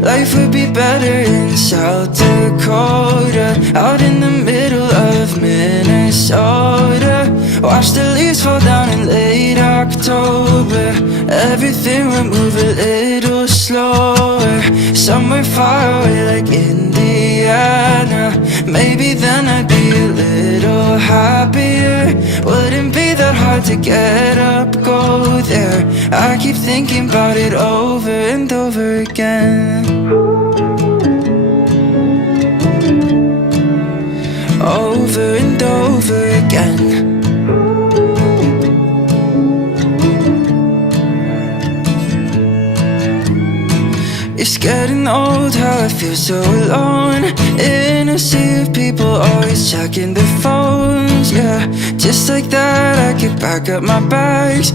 Life would be better in South Dakota, out in the middle of Minnesota. Watch the leaves fall down in late October. Everything would move a little slower. Somewhere far away like Indiana. Maybe then I'd be a little happier. Wouldn't be that hard to get up, go there. I keep thinking about it over and over again. Over and over again. It's getting old how I feel so alone in a sea of people always checking their phones. Yeah, just like that I could pack up my bags